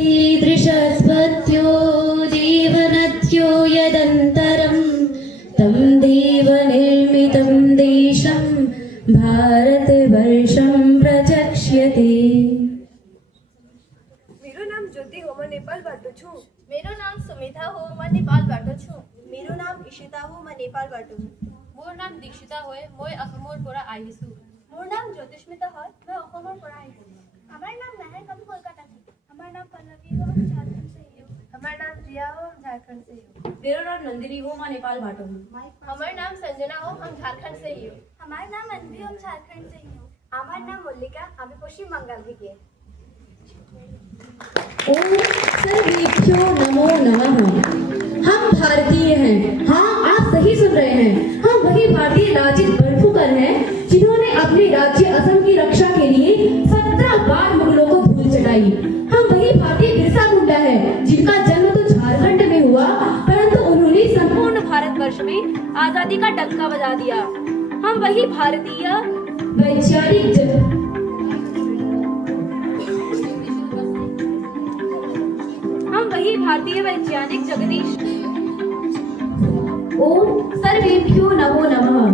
ईदृशस्वत्यो देवनद्यो यदन्तरं तं देवनिर्मितं देशं भारतवर्षं प्रचक्ष्यते। मेरु नाम ज्योति हो, मैं नेपाल बाटो छू। मेरु नाम सुमिता हो, मैं नेपाल बाटो छू। मेरु नाम इशिता हो, मैं नेपाल बाटो हूँ। मोर नाम दीक्षिता होय, মই অসমৰ পৰা আহিছো। मोर नाम ज्योतिष्मिता है, मैं অসমৰ পৰা আহিছো। हमार नाम महक, हम कोलकाता से। हमार नाम पल्लवी हो, हम झारखंड से ही हो। हमारा नाम प्रिया हो, हम झारखंड से ही हो। मेरा नाम नंदिनी हो, मैं नेपाल बाटो हूँ। हमार नाम संजना हो, हम झारखंड से ही हो। हमार नाम अनवी, हम झारखंड से ही हो। हमारा नाम मल्लिका, हमें पश्चिम बंगाल से किए। ओम सर्वेभ्यो नमो नमः। हम भारतीय हैं। हाँ, आप सही सुन रहे हैं। हम वही भारतीय लाजित बड़फुकर हैं जिन्होंने अपने राज्य असम की रक्षा के लिए 17 बार मुगलों को धूल चटाई। हम वही भारतीय बिरसा मुंडा है जिनका जन्म तो झारखंड में हुआ, परंतु उन्होंने संपूर्ण भारतवर्ष में आजादी का डंका बजा दिया। हम वही भारतीय वैज्ञानिक वैज्ञानिक जगदीश। ओम सर्वेभ्यो नमो नमः।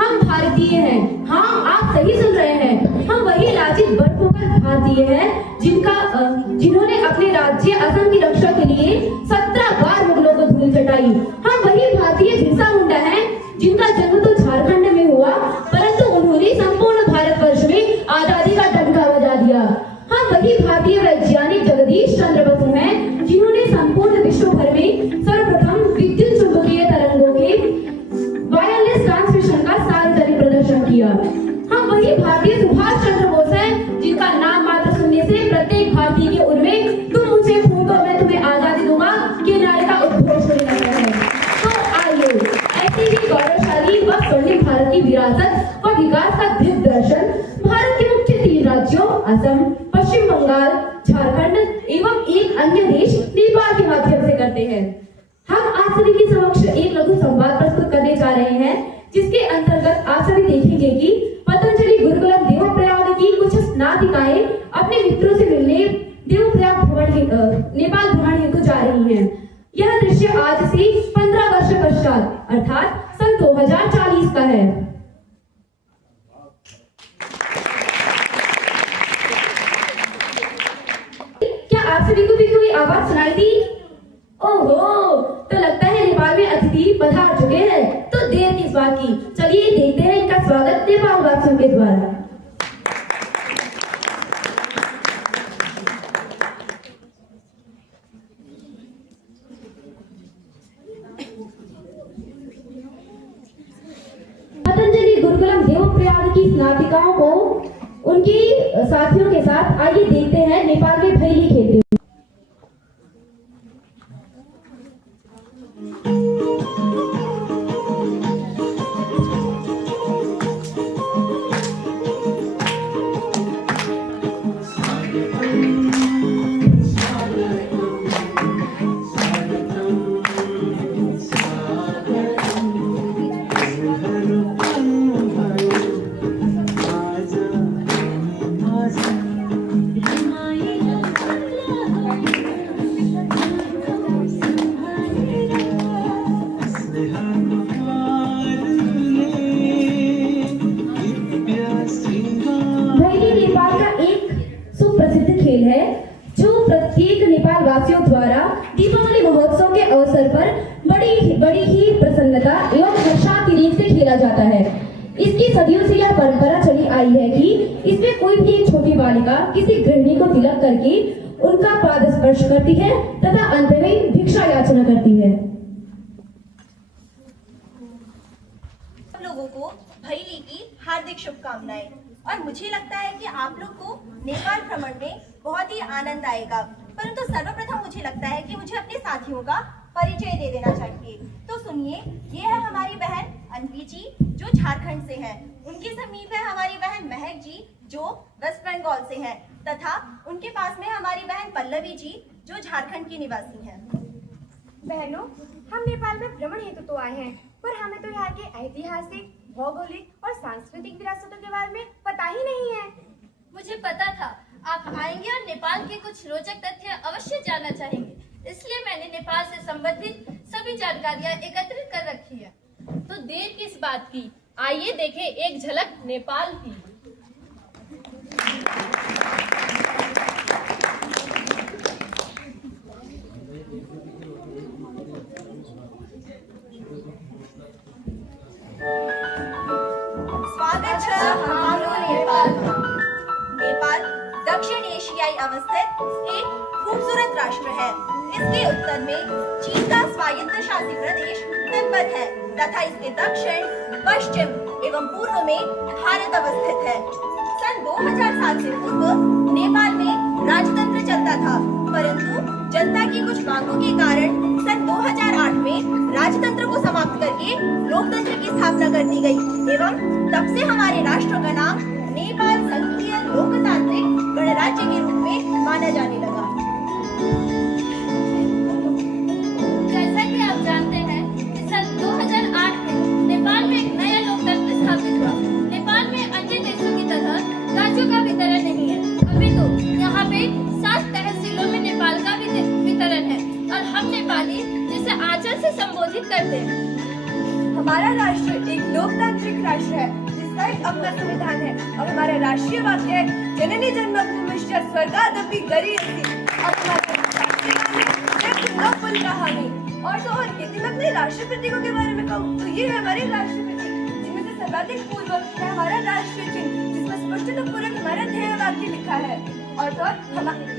हम भारतीय हैं। हाँ, आप सही सुन रहे हैं। हम वही लाजित बड़फुकर भारतीय हैं जिन्होंने अपने राज्य असम की रक्षा के लिए 17 बार मुगलों को धूल चटाई। हम वही भारतीय बिरसा मुंडा हैं जिनका जन्म तो झारखंड में हुआ, परंतु उन्होंने संपूर्ण भारतवर्ष में आजादी का डंका बजा दिया। हम वही भारतीय वैज्ञानिक जगदीश चंद्र बसु हैं जिन्होंने संपूर्ण विश्व भर में सर्वप्रथम विद्युत चुंबकीय तरंगों के वायरलेस ट्रांसमिशन का सार्वजनिक प्रदर्शन किया। हम वही भारतीय सुभाष चंद्र बोस हैं जिनका नाम मात्र सुनने से प्रत्येक भारतीय के उनमें तुम मुझे फूंको मैं तुम्हें आजादी दूंगा के नारे का उद्घोष होने लगता है। तो आइए ऐसे ही गौरवशाली व स्वर्णिम भारत की विरासत व विकास का दिव्य दर्शन भारत के मुख्य 3 राज्यों असम, पश्चिम बंगाल, झारखंड एवं एक अन्य देश नेपाल के माध्यम से करते हैं। हम आप सभी के समक्ष एक लघु संवाद प्रस्तुत करने जा रहे हैं जिसके अंतर्गत आप सभी देखेंगे कि पतंजलि गुरुकुलम देवप्रयाग की कुछ स्नातिकाएं अपने मित्रों से मिलने देवप्रयाग नेपाल भ्रमण हेतु जा रही हैं। यह दृश्य आज से 15 वर्ष पश्चात अर्थात सन 2040 का है। क्या आप सभी को भी कोई आवाज सुनाई दी? ओहो, तो लगता है नेपाल में अतिथि पधार चुके हैं। तो देर किस बात की, चलिए देखते हैं इनका स्वागत नेपाल वासियों के द्वारा। पतंजलि गुरुकुलम देवप्रयाग की स्नातिकाओं को उनकी साथियों के साथ आइए देखते हैं नेपाल में भैली खेलते हुए। है जो प्रत्येक नेपाल वासियों द्वारा दीपावली महोत्सव के अवसर पर बड़ी ही प्रसन्नता एवं हर्षातिरेक से खेला जाता है। इसकी सदियों से यह परंपरा चली आई है कि इसमें कोई भी एक छोटी बालिका किसी गृहिणी को तिलक करके उनका पाद स्पर्श करती है तथा अंत में भिक्षा याचना करती है। आप लोगों को भैली की हार्दिक शुभकामनाएं और मुझे लगता है कि आप लोग को नेपाल भ्रमण में बहुत ही आनंद आएगा। परंतु सर्वप्रथम मुझे लगता है कि मुझे अपने साथियों का परिचय दे देना चाहिए। तो सुनिए, ये है हमारी बहन अनवी जी जो झारखंड से हैं। उनके समीप है हमारी बहन महक जी जो वेस्ट बंगाल से हैं तथा उनके पास में हमारी बहन पल्लवी जी जो झारखंड की निवासी हैं। बहनों, हम नेपाल में भ्रमण हेतु तो आए हैं, पर हमें तो यहाँ के ऐतिहासिक, भौगोलिक और सांस्कृतिक विरासतों के बारे में पता ही नहीं है। मुझे पता था आप आएंगे और नेपाल के कुछ रोचक तथ्य अवश्य इसलिए मैंने नेपाल से संबंधित सभी जानकारियां एकत्रित कर रखी है। तो देर किस बात की, आइए देखें एक झलक नेपाल की। स्वागत है हमारो नेपाल में। नेपाल दक्षिण एशियाई अवस्थित एक खूबसूरत राष्ट्र है। इसके उत्तर में चीन का स्वायत्त शासित प्रदेश तिब्बत है तथा इसके दक्षिण, पश्चिम एवं पूर्व में भारत अवस्थित है। सन 2007 से पूर्व नेपाल में राजतंत्र चलता था, परंतु जनता की कुछ मांगों के कारण सन 2008 में राजतंत्र को समाप्त करके लोकतंत्र की स्थापना कर दी गई एवं तब से हमारे राष्ट्र का नाम नेपाल संघीय लोकतांत्रिक गणराज्य के रूप में माना जाने लगा। जैसा कि आप जानते हैं कि सन 2008 में नेपाल में एक नया लोकतंत्र स्थापित हुआ। नेपाल में अन्य देशों की तरह राज्यों का वितरण नहीं है, अभी तो यहाँ पे 7 तहसीलों में नेपाल का वितरण है और हम नेपाली जिसे आंचल से संबोधित करते हैं। हमारा राष्ट्र एक लोकतांत्रिक राष्ट्र है जिसका एक अपना संविधान है और हमारा राष्ट्रीय वाक्य है जननी जन्मभूमिश्च स्वर्गादपि गरीयसी। और तो और यदि मैं अपने राष्ट्रीय प्रतीकों के बारे में कहूँ तो ये है हमारे राष्ट्रीय प्रतीक, जिनमें से सर्वाधिक पूर्व है हमारा राष्ट्रीय चिन्ह जिसमें स्पष्टतापूर्वक हमारा ध्येय वाक्य लिखा है। और तो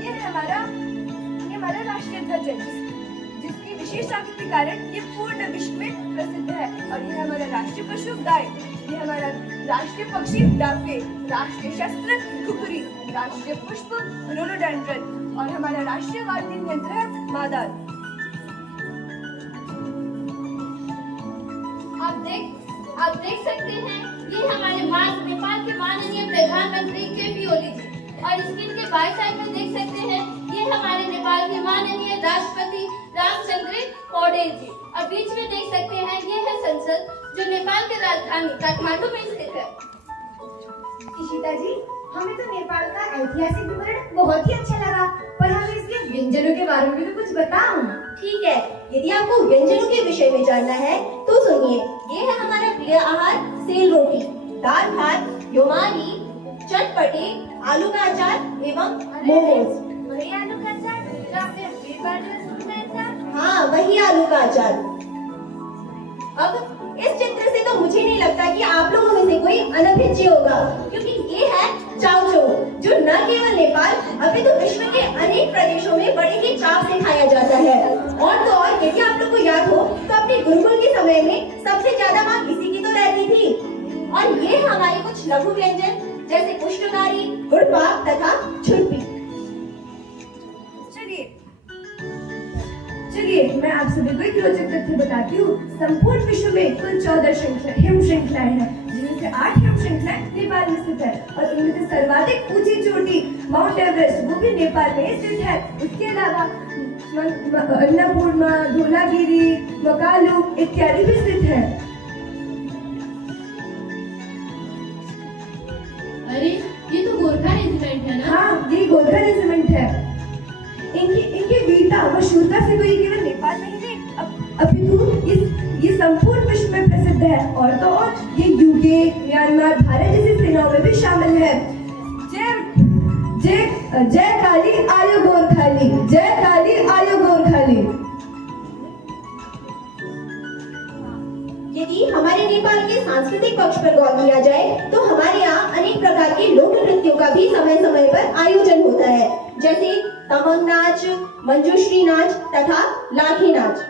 ये हमारा राष्ट्रीय ध्वज है जिसकी विशेष आकृति के कारण ये पूर्ण विश्व में प्रसिद्ध है। और ये हमारा राष्ट्रीय पशु गाय, ये हमारा राष्ट्रीय पक्षी डाके, राष्ट्रीय शस्त्र खुखरी, राष्ट्रीय पुष्प रोडोडेंड्रन और हमारा राष्ट्रीय वाद्य यंत्र है मादल। आप देख सकते हैं ये हमारे नेपाल के माननीय प्रधानमंत्री के.पी. ओली जी और स्क्रीन के बाएं साइड में देख सकते हैं ये हमारे नेपाल के माननीय राष्ट्रपति रामचंद्र पौडेल जी और बीच में देख सकते हैं ये है संसद जो नेपाल के राजधानी काठमांडू में स्थित है। इशिता जी, हमें तो नेपाल का ऐतिहासिक विवरण बहुत ही अच्छा लगा, पर हमें इसके व्यंजनों के बारे में भी तो कुछ बताओ। ठीक है, यदि आपको व्यंजनों के विषय में जानना है तो सुनिए। ये है हमारा प्रिय आहार सेल रोटी, दाल भात, योमानी, चटपटे, आलू का अचार एवं मोमोज। वही आलू का अचार जो आपने अगली बार जो सुनाया था? हाँ, वही आलू का अचार। अब इस चित्र से तो मुझे नहीं लगता कि आप लोगों में से कोई अनभिज्ञ होगा, क्योंकि ये है चाउचो जो न केवल नेपाल अभी तो विश्व के अनेक प्रदेशों में बड़े ही चाव से खाया जाता है। और तो और यदि आप लोग को याद हो तो अपने गुरुकुल के समय में सबसे ज्यादा मांग इसी की तो रहती थी। और ये हमारे कुछ लघु व्यंजन जैसे पुष्टकारी, गुड़पाक तथा छुर्पी। चलिए मैं आप सभी को एक रोचक तथ्य बताती हूँ। संपूर्ण विश्व में कुल 14 हिम श्रृंखलाएं हैं, जिनमें से 8 हिम श्रृंखलाएं नेपाल में स्थित है और उनमें से सर्वाधिक ऊंची चोटी माउंट एवरेस्ट वो भी नेपाल में स्थित है। उसके अलावा अन्नपूर्णा, धौलागिरी, मकालू इत्यादि भी स्थित है। अरे ये तो गोरखा रेजिमेंट है ना? हाँ, ये गोरखा रेजिमेंट है। इनकी वीरता व शूरता से कोई केवल नेपाल में ही नहीं अपितु ये संपूर्ण विश्व में प्रसिद्ध है। और तो और ये यूके, म्यांमार, भारत जैसी सेनाओं में भी शामिल है। जय काली आयो गोरखाली, जय काली आयो गोरखाली। यदि हमारे नेपाल के सांस्कृतिक पक्ष पर गौर किया जाए तो हमारे यहाँ अनेक प्रकार के लोक नृत्यों का भी समय समय पर आयोजन होता है, जैसे तमंग नाच, मंजूश्री नाच तथा लाठी नाच।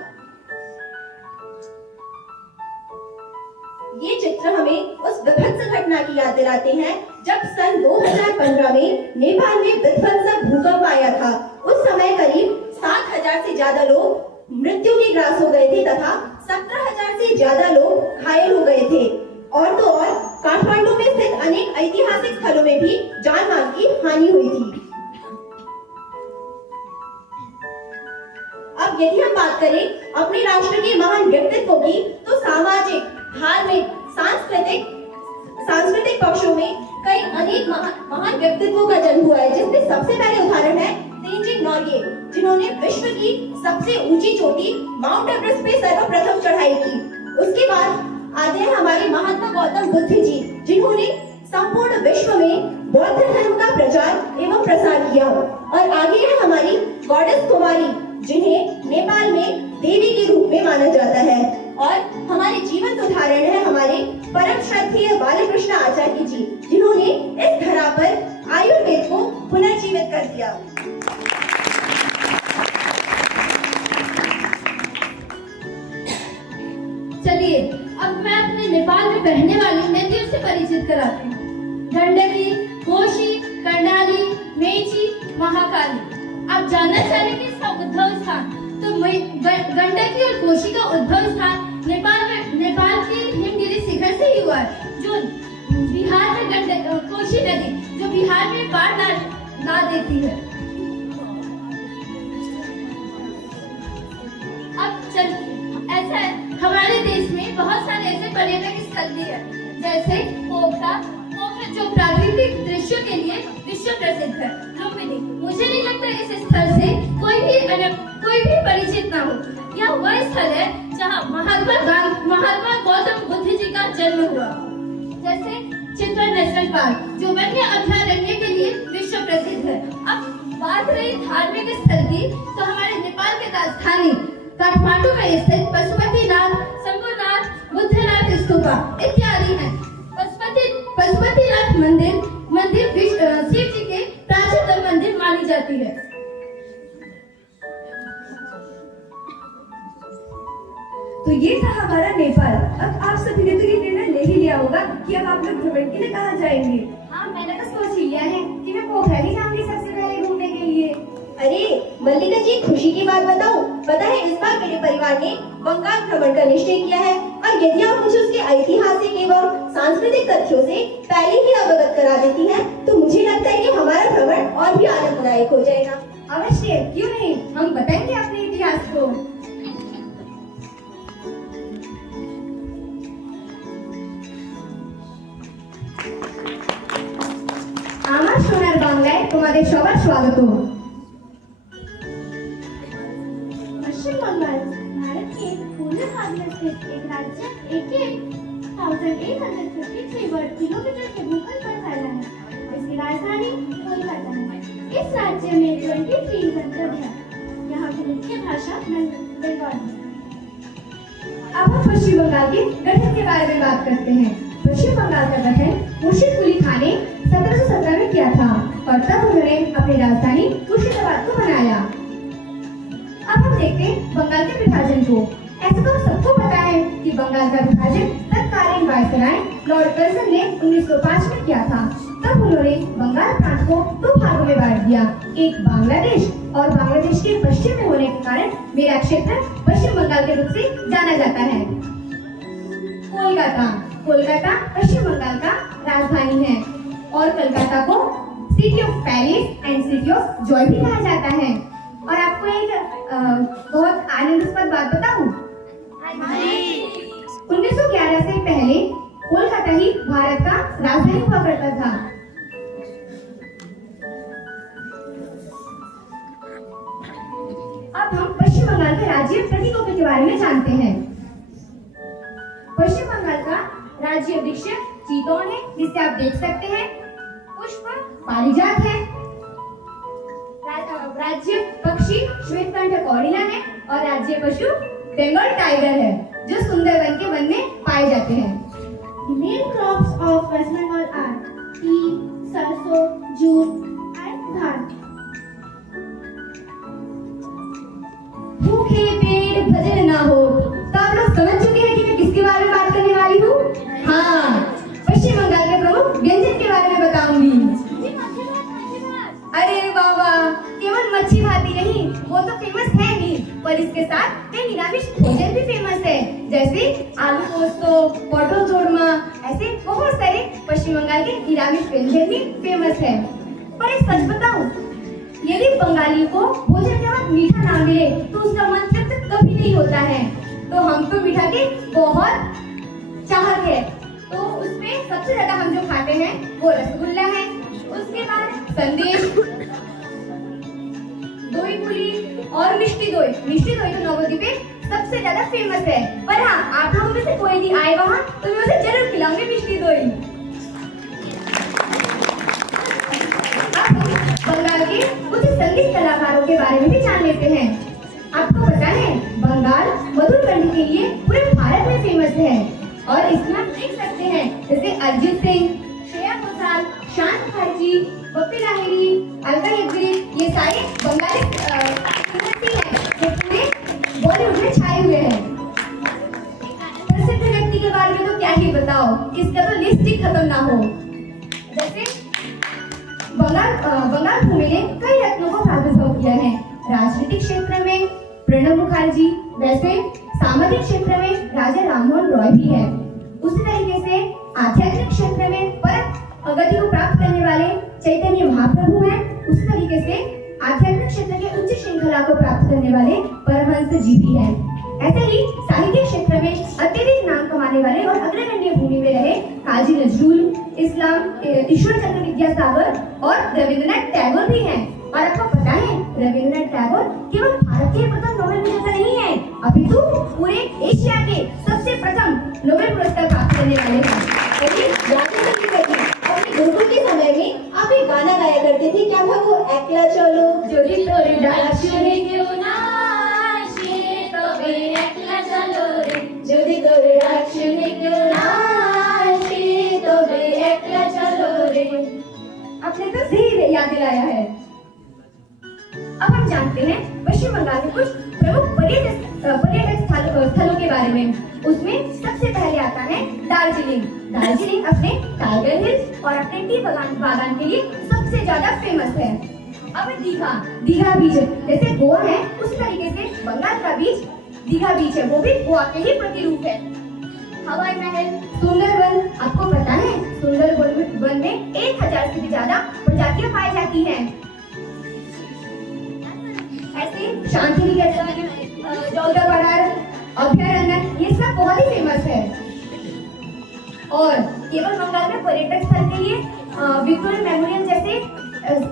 ये चित्र हमें उस विभत्स घटना की याद दिलाते हैं जब सन 2015 में नेपाल में विध्वंसक भूकंप आया था। उस समय करीब 7,000 से ज्यादा लोग मृत्यु के ग्रास हो गए थे तथा 17,000 से ज्यादा लोग घायल हो गए थे। और तो और काठमांडू में स्थित अनेक ऐतिहासिक स्थलों में भी जान माल की हानि हुई थी। अब यदि हम बात करें अपने राष्ट्र के महान व्यक्तित्वों की तो सामाजिक, धार्मिक, सांस्कृतिक पक्षों में कई अनेक महान व्यक्तित्वों का जन्म हुआ है, जिसमें सबसे पहले उदाहरण है तेंजिंग नोर्गे, जिन्होंने विश्व की सबसे ऊंची चोटी माउंट एवरेस्ट पे सर्वप्रथम चढ़ाई की। उसके बाद आते हैं हमारे महात्मा गौतम बुद्ध जी, जिन्होंने संपूर्ण विश्व में बौद्ध धर्म का प्रचार एवं प्रसार किया। और आगे है हमारी गॉडेस कुमारी, जिन्हें नेपाल में देवी के रूप में माना जाता है। और हमारे जीवंत उदाहरण है हमारे परम श्रद्धेय बालकृष्ण आचार्य जी, जिन्होंने इस धरा पर आयुर्वेद को पुनर्जीवित कर दिया। चलिए अब मैं अपने नेपाल में बहने वाली नदियों से परिचित कराती हूँ। गंडकी, कोशी, कर्णाली, मेची, महाकाली। आप जानना चाहेंगे इसका उद्भव स्थान? तो गंडकी और कोशी का उद्भव स्थान नेपाल की हिमगिरी शिखर से ही हुआ है, जो बिहार में कोशी नदी जो बिहार में बाढ़ ला देती है। अब ऐसा है, हमारे देश में बहुत सारे ऐसे पर्यटक स्थल भी है, जैसे पोखरा जो प्राकृतिक दृश्यों के लिए विश्व प्रसिद्ध है। लुम्बिनी, मुझे नहीं लगता इस स्थल से कोई भी परिचित ना हो। यह वह स्थल है जहाँ महात्मा गौतम बुद्ध जी का जन्म हुआ। जैसे चित्तौड़ नेशनल पार्क, जो वन्य अभयारण्य के लिए विश्व प्रसिद्ध है। अब बात रही धार्मिक स्थल की, तो हमारे नेपाल के राजधानी काठमांडू में स्थित पशुपतिनाथ, शंभुनाथ, बुद्धनाथ स्तूपा इत्यादि हैं। पशुपतिनाथ मंदिर शिव जी के प्राचीनतम मंदिर मानी जाती है। तो ये था हमारा नेपाल। अब आप सभी ने तो ये निर्णय ले ही लिया होगा कि अब आप लोग भ्रमण के लिए कहाँ जाएंगे। हाँ, मैंने तो सोच ही लिया है कि मैं पोखरा ही जाऊंगी सबसे पहले घूमने के लिए। अरे मल्लिका जी, खुशी की बात बताओ, पता है इस बार मेरे परिवार ने बंगाल भ्रमण का निश्चय किया है। और यदि आप मुझे उसके ऐतिहासिक एवं सांस्कृतिक तथ्यों से पहले ही अवगत करा देती हैं, तो मुझे लगता है कि हमारा भ्रमण और भी आनंददायक हो जाएगा। अवश्य, क्यों नहीं, हम बताएंगे अपने इतिहास को। আমার সোনার বাংলায় তোমাদের সবার স্বাগত। पश्चिम बंगाल भारत के पूर्वी भाग में स्थित एक राज्य 18,853 वर्ग किलोमीटर के भूखंड पर फैला है। इसकी राजधानी कोलकाता है। इस राज्य में 23 जनपद है। यहाँ की मुख्य भाषा बंगाली है। अब हम पश्चिम बंगाल के गठन के बारे में बात करते हैं। पश्चिम बंगाल का गठन मुर्शिद कुली खान ने 1717 में किया था और तब उन्होंने अपनी राजधानी मुर्शिदाबाद को बनाया। अब हम देखते हैं बंगाल के विभाजन को। ऐसा तो सबको पता है कि बंगाल का विभाजन तत्कालीन वायसराय लॉर्ड कर्जन ने 1905 में किया था। तब उन्होंने बंगाल प्रांत को 2 भागों में बांट दिया, एक बांग्लादेश और बांग्लादेश के पश्चिम में होने के कारण मेरा क्षेत्र पश्चिम बंगाल के रूप से जाना जाता है। कोलकाता पश्चिम बंगाल का राजधानी है और कोलकाता को city of Paris and city of Joy भी कहा जाता है। और आपको एक बहुत आनंदास्पद बात बताऊं? 1911 से पहले कोलकाता ही भारत का राजधानी हुआ करता था। अब हम पश्चिम बंगाल के राज्य प्रतीकों के बारे में जानते हैं। पश्चिम बंगाल का राज्य वृक्ष चीतौन है, जिसे आप देख सकते हैं। पुष्प पारिजात है। राज्य पक्षी श्वेतकंठ कौड़िला है और राज्य पशु बंगाल टाइगर है, जो सुंदरबन के वन में पाए जाते हैं। The main crops of West Bengal are tea, सरसों, जूट and धान। भूखे पेट भजन ना हो। तो आप लोग समझ चुके हैं कि मैं किसके बारे में बात करने वाली हूँ? हाँ, पश्चिम बंगाल के प्रमुख व्यंजन के बारे में बताऊंगी। अरे बाबा, केवल मच्छी भाती नहीं, वो तो फेमस है ही, पर इसके साथ कई निरामिष भोजन भी फेमस है, जैसे आलू पोस्तो, पटल चोरमा, ऐसे बहुत सारे पश्चिम बंगाल के निरामिष व्यंजन भी फेमस है। पर एक सच बताऊं, यदि बंगाली को भोजन के बाद मीठा ना मिले तो उसका मन तृप्त कभी नहीं होता है। तो हम तो मीठा के बहुत चाहत है, तो उसमें सबसे ज्यादा हम जो खाते हैं वो रसगुल्ला है। उसके बाद संदेश, दही पुली और मिष्टी दही। मिष्टी दही तो नवद्वीप सबसे ज्यादा फेमस है। पर हाँ, आप लोगों में से कोई भी आए वहाँ तो मैं उसे जरूर खिलाऊंगी मिष्टी दही। अब हम बंगाल के कुछ संगीत कलाकारों के बारे में भी जान लेते हैं। आपको पता है बंगाल मधुर करने के लिए पूरे भारत में फेमस है और इसमें आप देख सकते हैं जैसे अरिजीत सिंह, श्रेया घोषाल, शान मुखर्जी, बप्पी लाहिरी, अलका याग्निक, ये सारे बंगाली सिंगर हैं जो पूरे बॉलीवुड में छाए हुए हैं। प्रसिद्ध व्यक्ति के बारे में तो क्या ही बताओ, इसका तो लिस्ट ही खत्म ना हो। जैसे बंगाल भूमि ने कई रत्नों को प्रादुर्भाव किया है। राजनीतिक क्षेत्र में प्रणब मुखर्जी, वैसे सामाजिक क्षेत्र में राजा राममोहन रॉय भी है। उसी तरीके से आध्यात्मिक क्षेत्र में परम अगति को प्राप्त करने वाले चैतन्य महाप्रभु हैं। उसी तरीके से आध्यात्मिक क्षेत्र के उच्च श्रृंखला को प्राप्त करने वाले परमहंस जी भी हैं। ऐसे ही साहित्य क्षेत्र में अत्यधिक नाम कमाने वाले और अग्रगण्य भूमि में रहे काजी नजरुल इस्लाम, ईश्वर चंद्र विद्यासागर और रविंद्रनाथ टैगोर भी हैं। और आपको पता है रविंद्रनाथ टैगोर केवल भारत के प्रथम नोबेल विजेता नहीं है, अपितु पूरे एशिया के सबसे प्रथम नोबेल पुरस्कार प्राप्त करने वाले हैं। अपने गुरुकुल के समय में आप एक गाना गाया करते थे, क्या था वो? एकला चलो যদি তোরে ডাকশুনে কেউ না আসে তবে একলা চলো রে যদি তোরে ডাকশুনে কেউ না আসে তবে একলা চলো রে। आपने तो सही याद दिलाया है। अब हम जानते हैं पश्चिम बंगाल में कुछ प्रमुख पर्यटक स्थलों के बारे में। उसमें सबसे पहले आता है दार्जिलिंग। दार्जिलिंग अपने टाइगर हिल्स और अपने टी बागान के लिए सबसे ज्यादा फेमस है। अब दीघा बीच, जैसे गोवा है उसी तरीके से बंगाल का बीच दीघा बीच है, वो भी गोवा के ही प्रतिरूप है। हवाई महल, सुंदरबन, आपको पता है सुंदरबन में 1000 से भी ज्यादा प्रजातियां पाई जाती हैं। ऐसे शांति निकेतन, जौदापाड़ा अभयारण्य, ये सब बहुत ही फेमस है। और केवल बंगाल में पर्यटक स्थल के लिए विक्टोरिया मेमोरियल जैसे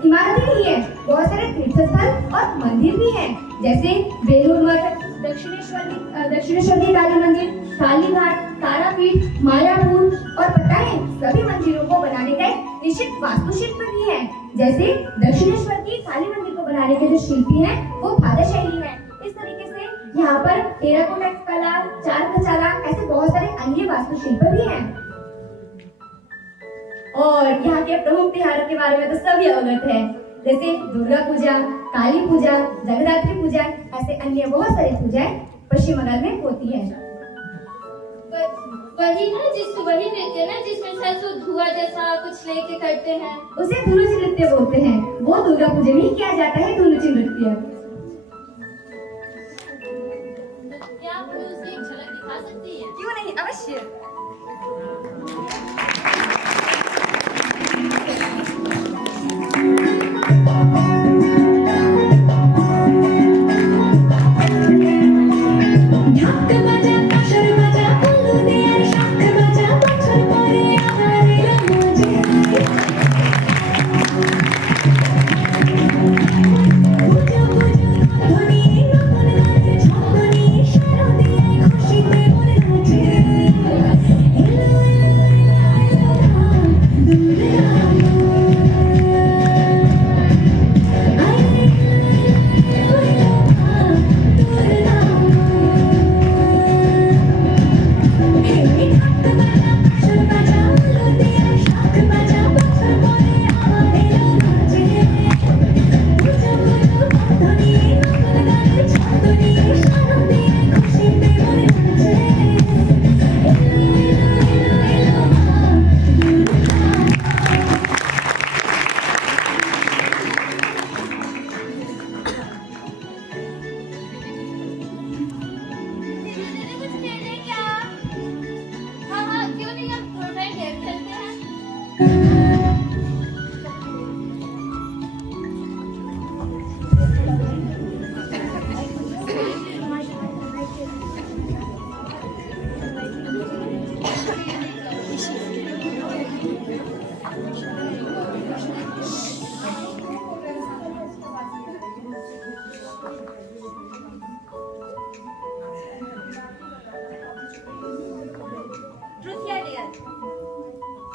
इमारतें नहीं है, बहुत सारे तीर्थ स्थल और मंदिर भी हैं, जैसे बेलूर मठ, दक्षिणेश्वरी काली मंदिर, काली घाट, तारापीठ, मायापुर। और पता है सभी मंदिरों को बनाने का एक निश्चित वास्तुशिल्प भी है। जैसे दक्षिणेश्वर की काली मंदिर को बनाने के जो शिल्पी हैं वो भादा शैली है। इस तरीके से यहाँ पर टेराकोटा कला, चार कचाला, ऐसे बहुत सारे अन्य वास्तुशिल्प भी हैं। और यहाँ के प्रमुख त्योहारों के बारे में तो सभी अवगत है, जैसे दुर्गा पूजा, काली पूजा, जगन्नाथ पूजा, ऐसे अन्य बहुत सारी पूजाएं पश्चिम बंगाल में होती है। वही नृत्य ना जिसमें सरसों धुआं जैसा कुछ लेके करते हैं, उसे धुनुची नृत्य बोलते हैं। वो दुर्गा पूजा में ही किया जाता है धुनुची नृत्य। क्या आप उसकी एक झलक दिखा सकती है? क्यों नहीं, अवश्य।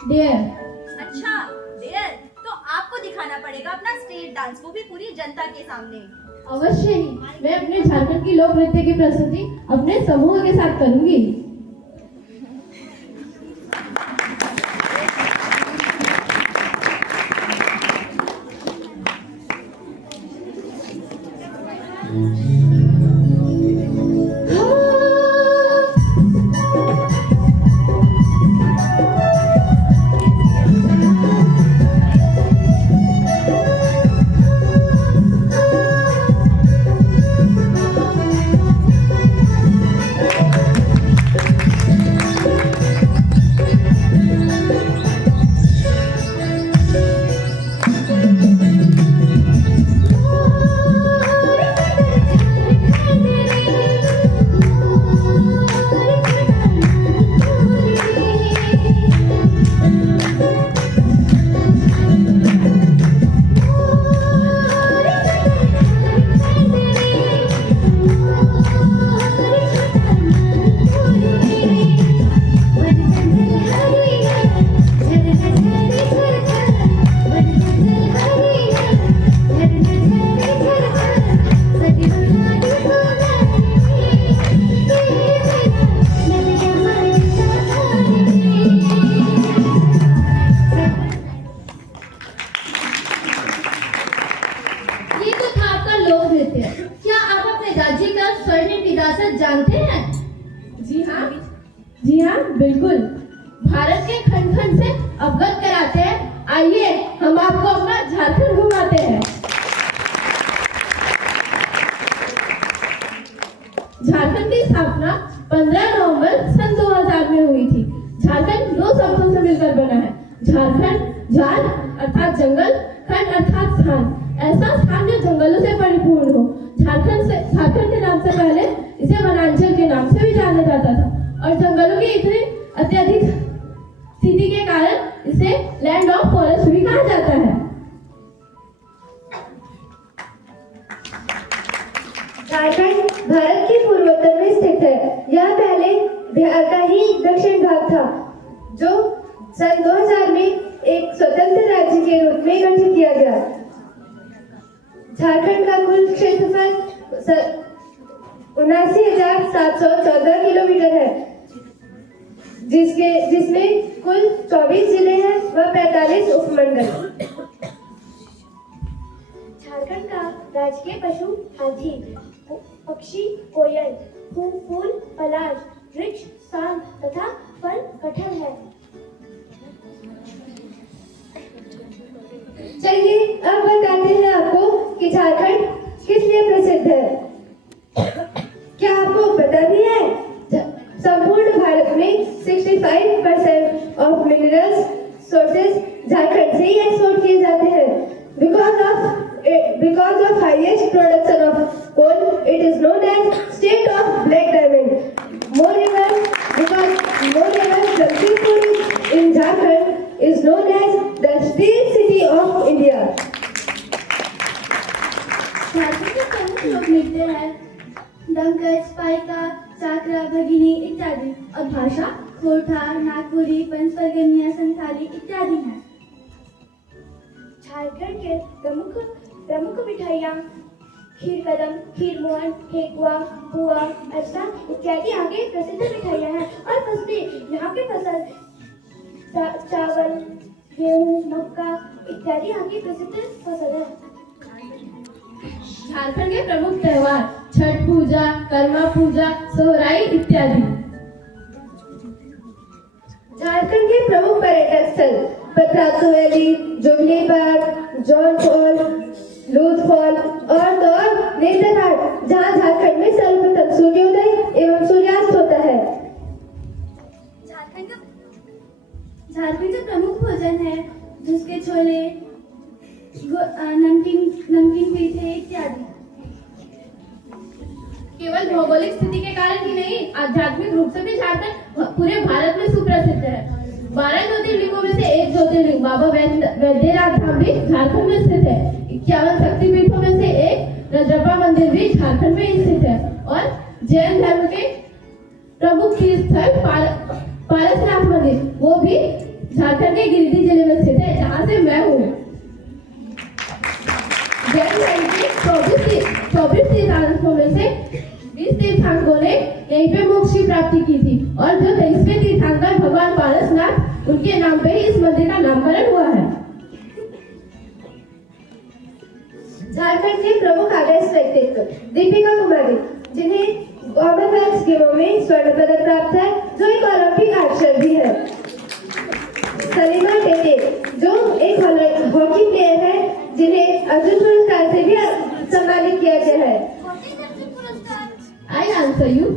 डेयर। अच्छा देयर, तो आपको दिखाना पड़ेगा अपना स्टेट डांस, वो भी पूरी जनता के सामने। अवश्य ही, मैं अपने झारखंड की लोक नृत्य की प्रस्तुति अपने समूह के साथ करूंगी। ये तो था आपका लोक नृत्य। क्या आप अपने राज्य का स्वर्णिम विरासत जानते हैं? जी हाँ, बिल्कुल। भारत के खंड खंड से अवगत कराते हैं। आइए हम आपको अपना झारखंड घुमाते हैं। झारखंड की स्थापना 15 नवंबर सन 2000 में हुई थी। झारखंड 2 शब्दों से मिलकर बना है। झारखंड, झार अर्थात जंगल, खंड अर्थात स्थान, ऐसा स्थान जो जंगलों से परिपूर्ण हो। झारखंड के नाम से पहले इसे वनांचल के नाम से भी जाना जाता था और जंगलों की इतनी अत्यधिक स्थिति के कारण इसे लैंड ऑफ फॉरेस्ट भी कहा जाता है। झारखंड भारत के पूर्वोत्तर में स्थित है। यह पहले बिहार का ही दक्षिण भाग था, जो सन 2000 में एक स्वतंत्र राज्य के रूप में गठित किया गया। झारखंड का कुल क्षेत्रफल 79,714 किलोमीटर है, जिसमें कुल 24 जिले हैं व 45 उपमंडल। झारखंड का राजकीय पशु हाथी, पक्षी कोयल, फूल पलाश, वृक्ष साग तथा फल कटहल है। चलिए अब बताते हैं आपको कि झारखंड किस लिए प्रसिद्ध है। क्या आपको पता भी है, संपूर्ण भारत में 65% ऑफ मिनरल्स सोर्सेज झारखंड से ही एक्सपोर्ट किए जाते हैं। Because of highest production of coal, it is known as state of black diamond. Moreover, Jamshedpur in Jharkhand is known as the steel city of India. Jharkhand के प्रमुख लोक नृत्य है डंकच, पाइका, चाकरा, भगिनी इत्यादि और भाषा खोरठा, नागपुरी, पंचपर्गनिया, संथाली इत्यादि हैं। झारखंड के प्रमुख मिठाइयाँ खीर कदम, खीर मोहन, ठेकुआ, पुआ, अरसा इत्यादि यहाँ के प्रसिद्ध मिठाइयाँ हैं। और फसलें, यहाँ के फसल चावल, गेहूँ, मक्का इत्यादि यहाँ की प्रसिद्ध फसल है। झारखंड के प्रमुख त्योहार छठ पूजा, कर्मा पूजा, सोहराई इत्यादि। झारखंड के प्रमुख पर्यटक स्थल Patratu valley, jubilee park, Jonha fall, Lodh fall और नेत्रघाट, जहाँ झारखंड में सर्वप्रथम सूर्योदय एवं सूर्यास्त होता है। झारखंड का प्रमुख भोजन है जिसके छोले, नमकीन पीठे इत्यादि। केवल भौगोलिक स्थिति के कारण ही नहीं, आध्यात्मिक रूप से भी झारखंड पूरे भारत में सुप्रसिद्ध है। 12 ज्योतिर्लिंगों में से एक ज्योतिर्लिंग बाबा वैद्यनाथ धाम भी झारखंड में स्थित है। 51 शक्तिपीठों में से एक रजरप्पा मंदिर भी झारखंड में स्थित है और जैन धर्म के प्रमुख तीर्थ स्थल पारसनाथ मंदिर वो भी झारखंड के गिरिडीह जिले में स्थित है, जहाँ से मैं हूँ। चौबीस तीर्थांकरों में से 20 तीर्थांकरों ने यहीं पे मोक्ष की प्राप्ति की थी और जो 23वें तीर्थांकर भगवान पारसनाथ, उनके नाम पे ही इस मंदिर का नामकरण हुआ है। झारखंड के प्रमुख आदर्श व्यक्तित्व दीपिका कुमारी, जिन्हें कॉमनवेल्थ गेमों में स्वर्ण पदक प्राप्त है, जो एक ओलंपिक आर्चर भी है। सलीमा टेटे, जो एक हॉकी प्लेयर है, जिन्हें अर्जुन पुरस्कार से भी सम्मानित किया गया है। I answer you.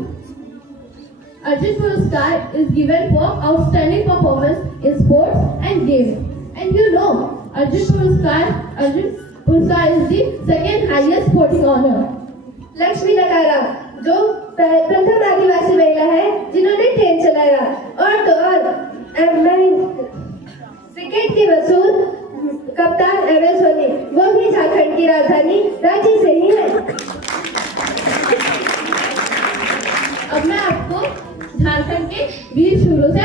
Arjun Puraskar is given for outstanding performance in sports and games. And you know, Arjun Puraskar is the second highest sporting honor. Lakshmi नगारा, जो प्रथम आदिवासी महिला है जिन्होंने ट्रेन चलाया। और तो और क्रिकेट के मशहूर कप्तान MS धोनी, वो भी झारखंड की राजधानी रांची से ही है। अब मैं आपको झारखंड के वीर शूरों से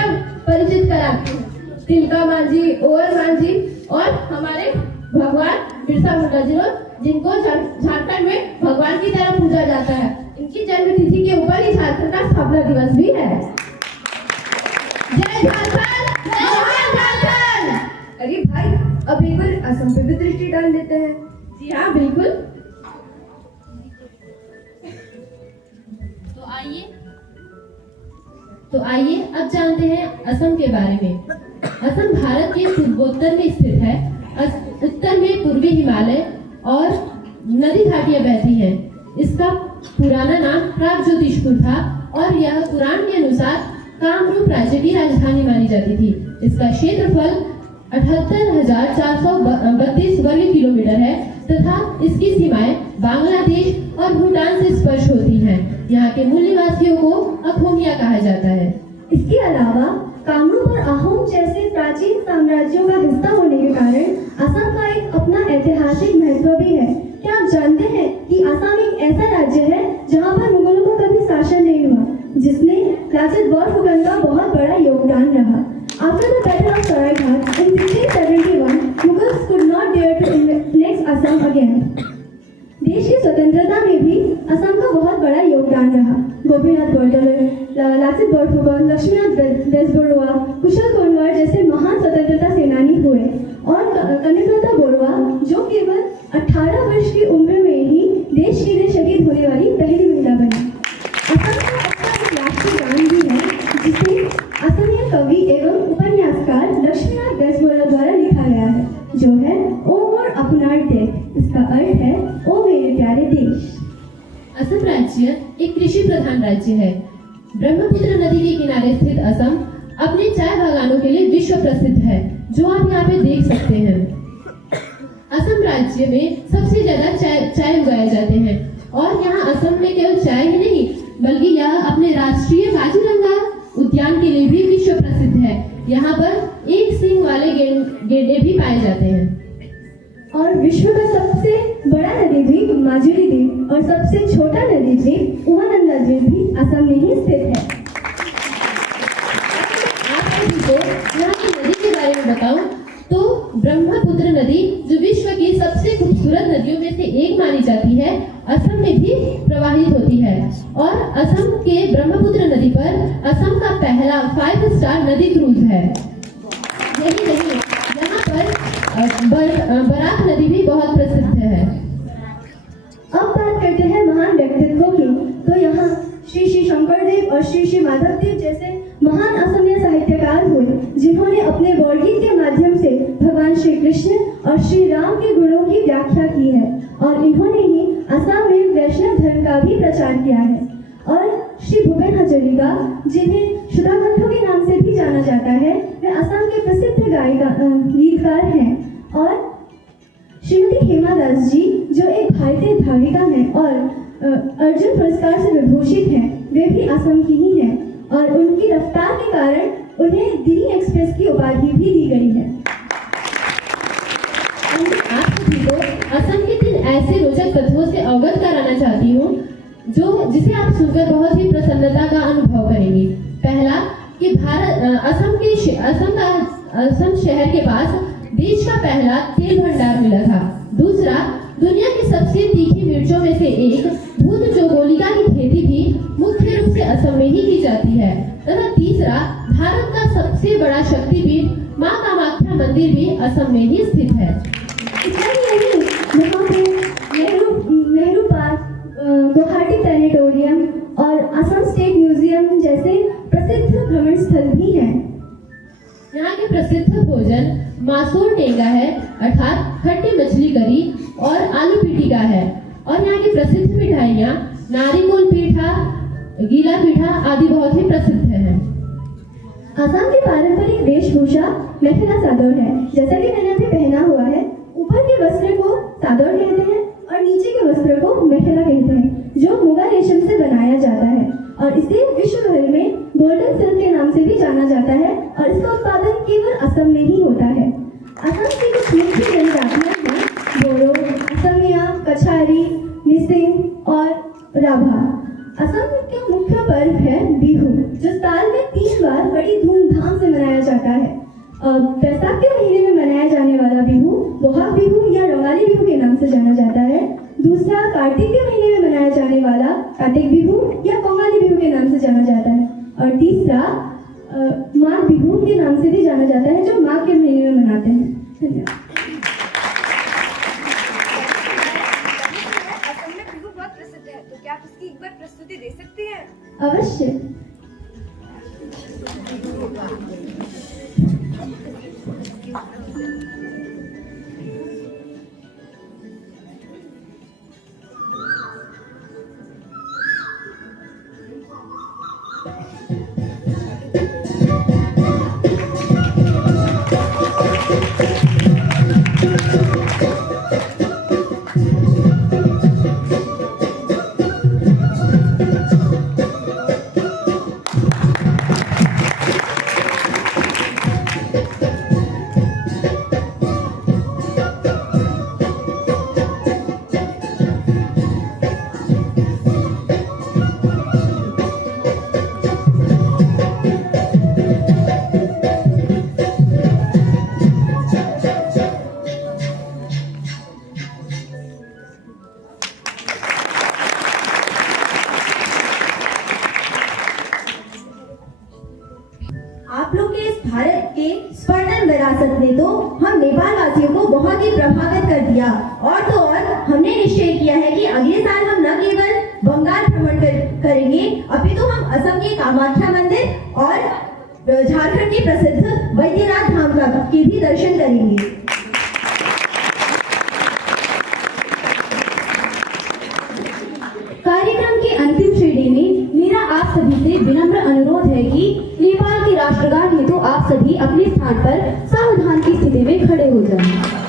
परिचित कराती हूँ। तिलका मांझी, ओवर मांझी और हमारे भगवान बिरसा मुंडा जिनको झारखंड में भगवान की तरह पूजा जाता है। इनकी जन्म तिथि के ऊपर ही झारखंड का स्थापना दिवस भी है। जय झारखंड, जय झारखंड। अरे भाई, अब एक बार असम पे भी दृष्टि डाल लेते हैं। जी हाँ, बिल्कुल। तो आइए अब जानते हैं असम के बारे में। असम भारत के पूर्वोत्तर में स्थित है। उत्तर में पूर्वी हिमालय और नदी घाटियां बहती हैं। इसका पुराना नाम प्रागज्योतिषपुर था और यह पुराण के अनुसार कामरूप राज्य की राजधानी मानी जाती थी। इसका क्षेत्रफल 78,432 वर्ग किलोमीटर है तथा इसकी सीमाएं बांग्लादेश और भूटान से स्पर्श होती हैं। यहाँ के मूल निवासियों को अखोमिया कहा जाता है। इसके अलावा कामरूप और अहोम जैसे प्राचीन साम्राज्यों का हिस्सा होने के कारण असम का एक अपना ऐतिहासिक महत्व भी है। क्या आप जानते हैं कि असम एक ऐसा राज्य है जहाँ पर मुगलों का कभी शासन नहीं हुआ, जिसमें लाचित बोरफुकन का बहुत बड़ा योगदान रहा। After the Battle of Saraighat in 1671, Mughals could not dare to annex Assam again. देश की स्वतंत्रता में भी असम का बहुत बड़ा योगदान रहा। गोपीनाथ बोरदोलोई, लाचित बोरफुकन, लक्ष्मीनाथ बेजबरुआ, कुशल कोनवार जैसे महान स्वतंत्रता सेनानी हुए और कनिकाता बोरवा, जो केवल 18 वर्ष की उम्र में ही देश के लिए शहीद होने वाली पहली महिला बनी। असम का अपना एक राष्ट्रीय गान भी है, जिसे असमिया कवि एवं उपन्यासकार लक्ष्मीनाथ बेजबरुआ द्वारा लिखा गया है, जो है ओ मोर अपनार देश। इसका अर्थ है ओ मेरे प्यारे देश। असम राज्य एक कृषि प्रधान राज्य है। ब्रह्मपुत्र नदी के किनारे स्थित असम अपने चाय बागानों के लिए विश्व प्रसिद्ध है, जो आप यहाँ पे देख सकते हैं। असम राज्य में सबसे ज्यादा चाय उगाए जाते हैं और यहाँ असम में केवल चाय ही नहीं बल्कि यह अपने राष्ट्रीय काजीरंगा उद्यान के लिए भी विश्व प्रसिद्ध है। यहाँ पर एक सींग वाले गेंडे भी पाए जाते हैं। और विश्व का सबसे बड़ा नदी द्वीप माजुली द्वीप और सबसे छोटा नदी द्वीप उमानंदा द्वीप भी असम में ही स्थित है। आप सभी को यहाँ की नदी के बारे में बताऊं तो ब्रह्मपुत्र नदी, जो विश्व की सबसे खूबसूरत नदियों में से एक मानी जाती है, असम में भी प्रवाहित होती है। और असम के ब्रह्मपुत्र नदी पर असम का पहला 5 स्टार नदी क्रूज है। यही नहीं, यहाँ पर बराक नदी भी बहुत प्रसिद्ध है। अब बात करते हैं महान व्यक्तित्वों की। तो यहाँ श्री श्री शंकरदेव और श्री श्री माधवदेव जैसे महान असमिया साहित्यकार हुए, जिन्होंने अपने बौरगीत के माध्यम से भगवान श्री कृष्ण और श्री राम के गुणों की व्याख्या की है और इन्होंने ही असम में वैष्णव धर्म का भी प्रचार किया है। और श्री भूपेन हजरिका, जिन्हें सुधाकंठों के नाम से भी जाना जाता है, वे असम के प्रसिद्ध गीतकार हैं। और श्रीमती हेमा दास जी, जो एक भारतीय धाविका हैं और अर्जुन पुरस्कार से विभूषित हैं, वे भी असम की ही हैं और उनकी रफ्तार के कारण उन्हें दिल्ली एक्सप्रेस की उपाधि भी दी गई है। आप सभी को असम के 3 ऐसे रोचक तथ्यों से अवगत कराना चाहती हूँ जिसे आप सुनकर बहुत ही प्रसन्नता का अनुभव करेंगी। पहला कि असम का असम शहर के पास देश का पहला तेल भंडार मिला था। दूसरा, दुनिया की सबसे तीखी मिर्चों में से एक भूत जोगोलिका की खेती भी मुख्य रूप से असम में ही की जाती है। तथा तीसरा, भारत का सबसे बड़ा शक्तिपीठ मां कामाख्या मंदिर भी असम में ही स्थित है। इतना ही नहीं, यहाँ पे नेहरू पार्क, गुवाहाटी प्लेनेटोरियम और असम स्टेट म्यूजियम जैसे प्रसिद्ध भ्रमण स्थल भी हैं। यहाँ के प्रसिद्ध भोजन मासूर टेंगा है, अर्थात खट्टी मछली करी और आलू पीटिका है। और यहाँ की प्रसिद्ध मिठाइयाँ नारिकोल पीठा, गीला पीठा आदि बहुत ही प्रसिद्ध है। असम की पारंपरिक वेशभूषा मेखला चादर है, जैसा कि मैंने अभी पहना हुआ है। ऊपर के वस्त्र को चादर कहते हैं और नीचे के वस्त्र को मेखला कहते हैं, जो मुगा रेशम से बनाया जाता है और इसे विश्व भर में गोल्डन सिल्क के नाम से भी जाना जाता है और इसका उत्पादन केवल असम में ही होता है। असम की कुछ मुख्य जनजातियां हैं बोडो, असमिया, कछारी, मिसिंग और राभा। असम का मुख्य पर्व है बिहू, जो साल में 3 बार बड़ी धूमधाम से मनाया जाता है। बैसाख के महीने में मनाया जाने वाला बिहू बोहाग बिहू या रंगाली बिहू के नाम से जाना जाता है। दूसरा, कार्तिक के महीने में मनाया जाने वाला कार्तिक बिहू या कोंगाली बिहू के नाम से जाना जाता है। और तीसरा, माघ बिहू के नाम से भी जाना जाता है, जो माघ के महीने में मनाते हैं। धन्यवाद। असम में बिहू बहुत प्रसिद्ध है, तो क्या आप इसकी एक बार प्रस्तुति दे सकती हैं? अवश्य। आप लोग के इस भारत के स्वर्णिम विरासत ने तो हम नेपाल वासियों को बहुत ही प्रभावित कर दिया। और तो और हमने निश्चय किया है कि अगले साल हम न केवल बंगाल भ्रमण करेंगे, अपितु हम असम के कामाख्या मंदिर और झारखंड के प्रसिद्ध वैद्यनाथ धाम का के भी दर्शन करेंगे। कार्यक्रम के अंतिम श्रेणी में मेरा आप सभी से विनम्र अनुरोध है कि नेपाल के राष्ट्रगान हेतु आप सभी अपने स्थान पर सावधान की स्थिति में खड़े हो जाएं।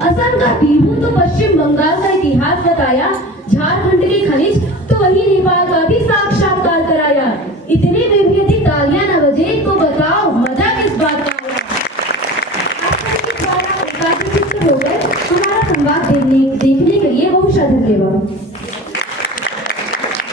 असम का बिहू तो पश्चिम बंगाल का इतिहास बताया, झारखंड के खनिज तो वही नेपाल का भी साक्षात्कार कराया। इतने में भी यदि तालियां न बजे तो बताओ मजा किस बात का आया। आप सबके द्वारा एकाग्रचित्त होकर हमारा संवाद देखने के धन्यवाद।